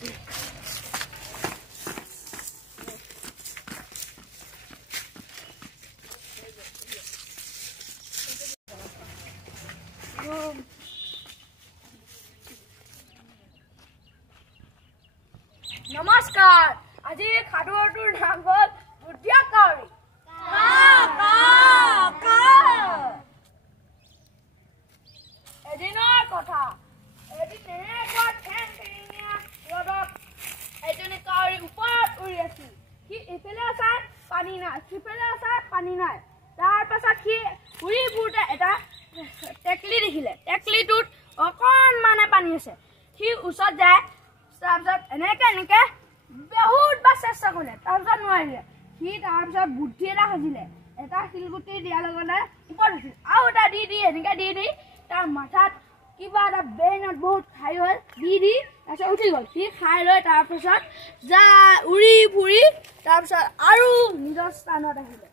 নমস্কাৰ আজি খাদুৰটোৰ নাম হ'ল বুদ্ধিয়া কাউৰী এদিনৰ কথা এদিন এজনী কাউৰী ওপৰত উৰি আছিল সি ইফালে চাই পানী নাই সিফালে চাই পানী নাই তাৰ পাছত সি উৰি ফুৰোতে এটা টেকলি দেখিলে টেকলিটোত অকণমানে পানী আছে সি ওচৰত যায় তাৰপিছত এনেকে বহুত বাৰ চেষ্টা কৰিলে তাৰপিছত নোৱাৰিলে সি তাৰপিছত বুদ্ধি এটা সাজিলে এটা শিলগুটি দিয়াৰ লগতে ওপৰত উঠিল আৰু এটা দি এনেকে দি তাৰ মাথাত কিবা এটা ব্ৰেইনত বহুত খাই হ'ল দি তাৰপিছত উঠি গ'ল সি খাই লৈ তাৰপিছত উৰি ফুৰি তাৰপিছত আৰু নিজৰ স্থানত আহিলে